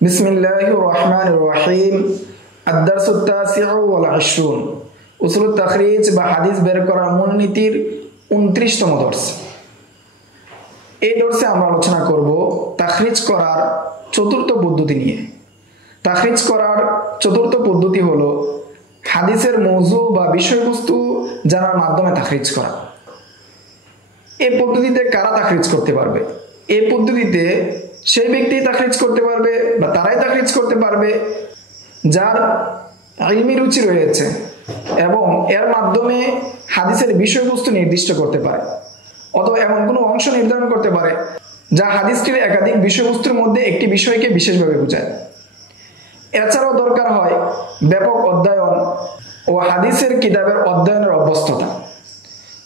বিসমিল্লাহির রহমানির রহিম। আদ-দারসুত তাসিউ ওয়াল 20 উসুলুত তাখরিজ বা হাদিস বের করার মূলনীতির 29তম দর্স। এই দর্সে আমরা আলোচনা করব তাখরিজ করার চতুর্থ পদ্ধতি নিয়ে। তাখরিজ করার চতুর্থ পদ্ধতি হলো হাদিসের মওযু বা বিষয়বস্তু জানার মাধ্যমে তাখরিজ করা। এই পদ্ধতিতে কারা তাখরিজ করতে পারবে? এই পদ্ধতিতে সেই ব্যক্তি তাখরিজ করতে পারবে বা তারাই তাখরিজ করতে পারবে যার ইলমি রুচি রয়েছে এবং এর মাধ্যমে হাদিসের বিষয়বস্তু নির্দিষ্ট করতে পারে অথবা এমন কোনো অংশ নির্ধারণ করতে পারে যা হাদিসটির একাধিক বিষয়বস্তুর মধ্যে একটি বিষয়কে বিশেষভাবে বোঝায়। এছাড়াও দরকার হয় ব্যাপক অধ্যয়ন ও হাদিসের কিতাবের অধ্যয়নের অভ্যস্ততা।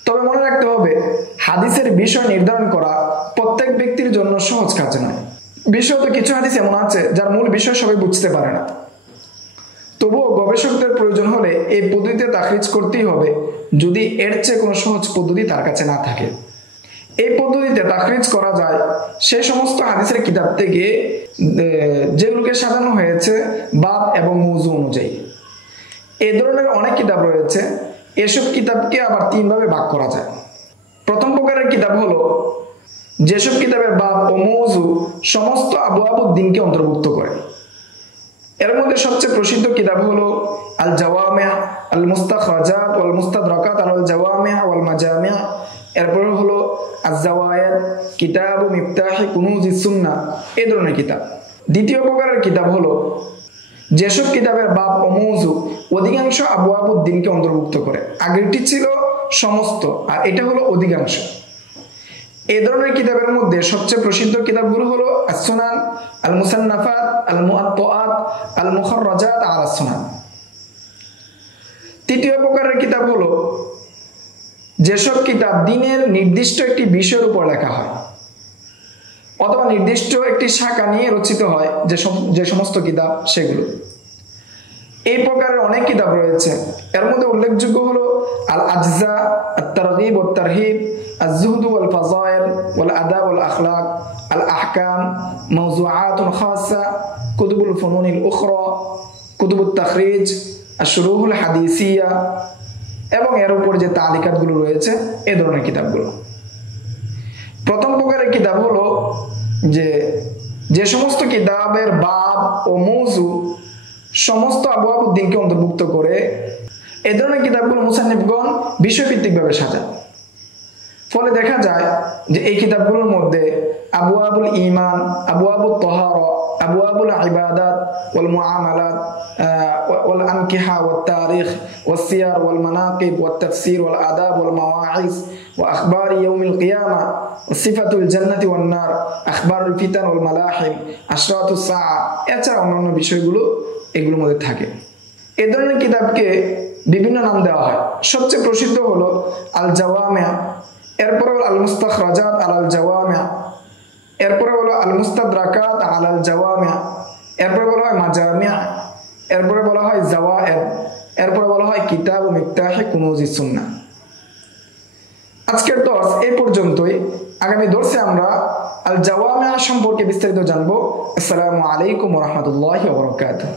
তবে মনে রাখতে হবে, হাদিসের বিষয় নির্ধারণ করা প্রত্যেক ব্যক্তির জন্য সহজ কাজ নয়। বিশেষত কিছু হাদিস এমন আছে যার মূল বিষয় সবাই বুঝতে পারে না। তবুও গবেষকদের প্রয়োজন হলে এই পদ্ধতিতে তাখরিজ করতেই হবে যদি এর চেয়ে কোনো সহজ পদ্ধতি তার কাছে না থাকে। এই পদ্ধতিতে তাখরিজ করা যায় সেই সমস্ত হাদিসের কিতাব থেকে যেগুলোকে সাজানো হয়েছে বাব এবং মওযু অনুযায়ী। এই ধরনের অনেক কিতাব রয়েছে। এসব কিতাবকে আবার তিনভাবে ভাগ করা যায়। প্রথম প্রকারের কিতাব হলো যেসব কিতাবের বাব ও মওযু সমস্ত আবওয়াবুদ্দিনকে অন্তর্ভুক্ত করে। এর মধ্যে সবচেয়ে প্রসিদ্ধ কিতাব হলো আল জাওয়ামি', আল মুস্তাখরাজাত ওয়াল মুস্তাদরাকাত আল জাওয়ামি' ওয়াল মাজামি'। এরপর হলো আজ-জাওয়ায়েদ, কিতাবু মিফতাহি কুনুজিস সুন্নাহ, এই ধরনের কিতাব। দ্বিতীয় প্রকারের কিতাব হলো যেসব কিতাবের বাব ও মওযু অধিকাংশ আবওয়াবুদ্দিনকে অন্তর্ভুক্ত করে। আগেরটি ছিল সমস্ত, আর এটা হলো অধিকাংশ। এই ধরনের কিতাবের মধ্যে সবচেয়ে প্রসিদ্ধ কিতাবগুলো হলো আস-সুনান, আল মুসান্নাফাত, আল মুআত্তাআত, আল মুখাররাজাত আলা সুনান। তৃতীয় প্রকারের কিতাব হলো যেসব কিতাব দ্বীনের নির্দিষ্ট একটি বিষয়ের উপর লেখা হয় অথবা নির্দিষ্ট একটি শাখা নিয়ে রচিত হয়, যে সমস্ত কিতাব সেগুলো। এই প্রকারের অনেক কিতাব রয়েছে। এর মধ্যে উল্লেখযোগ্য হলো আল আজজা, আত-তারগীব ওয়াত তারহিব, আজ-যুহদ ওয়াল ফাযাইল ওয়াল আদাব ওয়াল আখলাক, আল আহকাম, মাওযুআতুন খাসসা, কুতুবুল ফুনুনিল উখরা, কুতুবুত তাখরিজ, আশ-শুরুহুল হাদিসিয়া এবং এর উপর যে তালিকাতগুলো রয়েছে এই ধরনের কিতাবগুলো। প্রথম প্রকারের কিতাব হলো যে সমস্ত কিতাবের বাব ও মওযু সমস্ত আবওয়াবুদ্দিনকে অন্তর্ভুক্ত করে। এই ধরনের কিতাবগুলো মুসান্নিফগণ বিষয়ভিত্তিকভাবে সাজান। ফলে দেখা যায় যে এই কিতাবগুলোর মধ্যে আবওয়াবুল ঈমান, আবওয়াবুত তাহারা, আবওয়াবুল ইবাদাত ওয়াল মুআমালাত ওয়াল আনকিহা ওয়াত তারিখ ওয়াস সিয়ার ওয়াল মানাকিব ওয়াত তাফসীর ওয়াল আদাব ওয়াল মাওয়াইজ ওয়া আখবার ইয়াউমিল কিয়ামা ওয়া সিফাতুল জান্নাতি ওয়ান নার, আখবারুল ফিতান ওয়াল মালাহিম, আশরাতুস সাআ, এছাড়া অন্যান্য বিষয়গুলো এগুলোর মধ্যে থাকে। এই ধরনের কিতাবকে বিভিন্ন নাম দেওয়া হয়। সবচেয়ে প্রসিদ্ধ হলো আল জাওয়ামি', এরপরে হলো আল মুস্তাখরাজাত আলাল জাওয়ামি', এরপরে হলো আল মুস্তাদরাকাত আলাল জাওয়ামি', এরপরে বলা হয় মাজামি', এরপরে বলা হয় জাওয়ায়েদ, এরপরে বলা হয় কিতাবু মিফতাহি কুনুজিস সুন্নাহ। আজকের দর্স এই পর্যন্তই। আগামী দর্সে আমরা আল জাওয়ামি' সম্পর্কে বিস্তারিত জানবো। আসসালামু আলাইকুম ওয়া রাহমাতুল্লাহি ওয়া বারাকাতুহু।